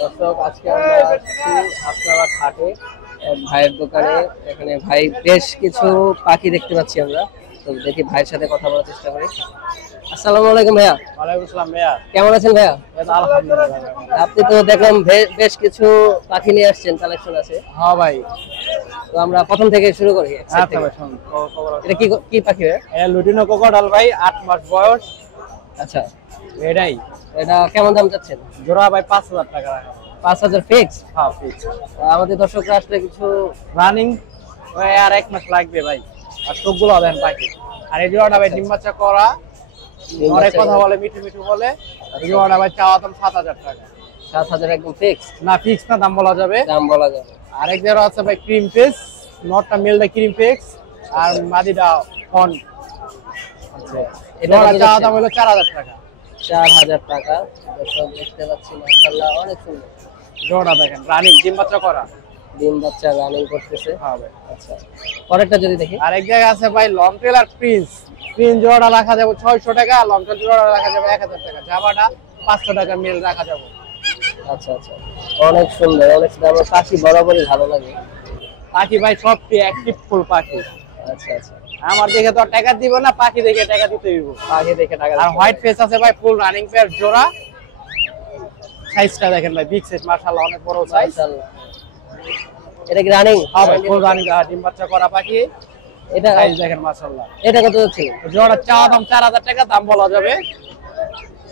দর্শক, আজকে আমরা আসছি আপনার হাটে এক ভাইয়ের দোকানে। এখানে ভাই বেশ কিছু পাখি দেখতে পাচ্ছি আমরা, তো দেখি ভাইয়ের সাথে কথা বলার চেষ্টা করি। আসসালামু আলাইকুম ভাইয়া। ওয়ালাইকুম আসসালাম ভাইয়া। কেমন আছেন ভাইয়া? আলহামদুলিল্লাহ। আপনি তো দেখলাম বেশ কিছু পাখি নিয়ে আসছেন, কালেকশন আছে। হ্যাঁ ভাই। তো আমরা প্রথম থেকে শুরু করি। আচ্ছা ভাই, শুনুন। এটা কি কি পাখি ভাইয়া? এটা লুটিনো কোকোডাল ভাই, 8 মাস বয়স। আচ্ছা, এটাই এটা কেমন দাম চাচ্ছেন? জোড়া ভাই 5000 টাকা। 5000 ফিক্স? হ্যাঁ ফিক্স। আমাদের দর্শকরা আসলে কিছু রানিং ভাই, আর 1 মাস লাগবে ভাই। আর চোখগুলো দেন পাখি। আর এই জোড়াটা ভাই ডিম বাচ্চা করা, অনেক কথা বলে, মিঠু মিঠু বলে। এই জোড়াটা ভাই চাওয়া দাম 7000 টাকা। 7000 একদম ফিক্স? না ফিক্স না, দাম বলা যাবে। দাম বলা যাবে। আরেক জোড়া আছে ভাই ক্রিম ফেস, নটটা মেলটা ক্রিম ফেস আর মাদিটা ফন। আচ্ছা, এটা চাওয়া দাম হলো 4000 টাকা। 4000 টাকা। দর্শক দেখতে পাচ্ছি, মাশাআল্লাহ অনেক সুন্দর জোড়া দেখেন, রানিং ডিম বাচ্চা করা। ডিম বাচ্চা রানিং করতেছে। হ্যাঁ ভাই। আচ্ছা, পরেরটা যদি দেখি। আরেক জায়গায় আছে ভাই লং টেল আর প্রিন্স। প্রিন্স জোড়াটা রাখা যাবে 600 টাকা, আর লং টেল জোড়াটা রাখা যাবে 1000 টাকা। জামাটা 500 টাকা মেল রাখা যাবে। আচ্ছা আচ্ছা, অনেক সুন্দর, অনেক সুন্দর। আমার পাখি বরাবরই ভালো লাগে। পাখি ভাই সবটি অ্যাক্টিভ ফুল পাখি। আচ্ছা আচ্ছা, আমার দেখে তো টাকা দিব না, পাখি দেখে টাকা দিতে হইব। পাখি দেখে টাকা। আর হোয়াইট ফেস আছে ভাই, ফুল রানিং পেয়ার জোড়া। সাইজটা দেখেন ভাই, বিগ সাইজ, মাশাআল্লাহ অনেক বড় সাইজ। মাশাআল্লাহ, এটা কি রানিং? হ্যাঁ ভাই, ফুল রানিং ডিম বাচ্চা করা পাখি। এটা সাইজ দেখেন মাশাআল্লাহ। এটা কত যাচ্ছে? জোড়া চাওয়া দাম 4000 টাকা, দাম বলা যাবে।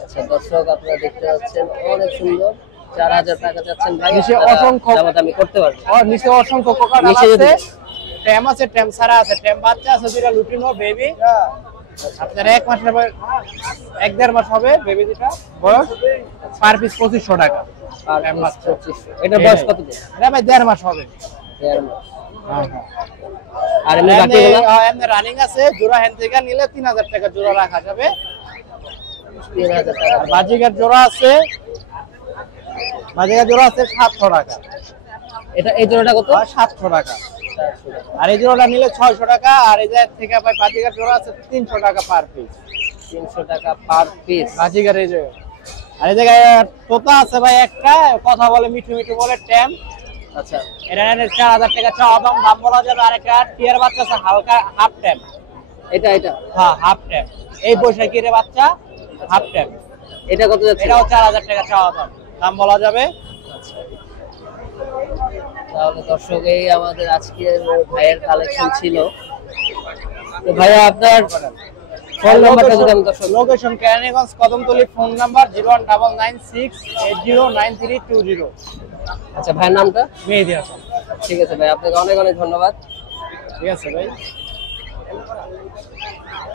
আচ্ছা দর্শক, আপনারা দেখতে পাচ্ছেন অনেক সুন্দর। 4000 টাকা যাচ্ছেন ভাই। নিচে অসংখ্য দামাদামি করতে পারবেন। নিচে অসংখ্য কোকাডাল নিচে যদি আছে, ট্যাম আছে, ট্যাম ছাড়া আছে, ট্যাম বাচ্চা আছে দুইটা লুটিনো বেবি। আপনার 1 মাসের বয়স, 1.5 মাস হবে বেবি দুটা বয়স। পার পিস 2500 টাকা। আর ট্যাম বাচ্চা 2500। এটা বয়স কত দিন? এটা ভাই 1.5 মাস হবে। 1.5 মাস। হ্যাঁ হ্যাঁ। আর এমনি বাকিগুলো? এমনি রানিং আছে, জোড়া হ্যান্ড থেকে নিলে 3000 টাকা জোড়া রাখা যাবে। 3000 টাকা। আর বাজিকার জোড়া আছে, বাজিকার জোড়া আছে 700 টাকা। এটা এই জোড়াটা কত? 700 টাকা। আর এই জোড়াটা নিলে 600 টাকা। আর এই জায়গা থেকে ভাই বাজিকার জোড়া আছে 300 টাকা পার পিস। 300 টাকা পার পিস বাজিকার এই জায়গায়। আর এই জায়গায় তোতা আছে ভাই একটা, কথা বলে, মিঠু মিঠু বলে, ট্যাম। আচ্ছা, এটা 4000 টাকা চাওয়া দাম, দাম বলা যাবে। আর একটা টিয়ার বাচ্চা আছে হালকা, হাফ ট্যাম। এটা হ্যাঁ হাফ ট্যাম, এই বৈশাখীর বাচ্চা, হাফ ট্যাম। এটা কত যাচ্ছে? এটাও 4000 টাকা চাওয়া দাম, দাম বলা যাবে। আচ্ছা, তাহলে দর্শক এই আমাদের আজকের ভাইয়ের কালেকশন ছিল। তো ভাইয়া আপনার ফোন নাম্বারটা যদি আমি দর্শক। Location Keraniganj Kadamtali, phone number 01996809320। আচ্ছা, ভাইয়ের নামটা? মেহেদী হাসান। ঠিক আছে ভাই, আপনাকে অনেক অনেক ধন্যবাদ। ঠিক আছে ভাই।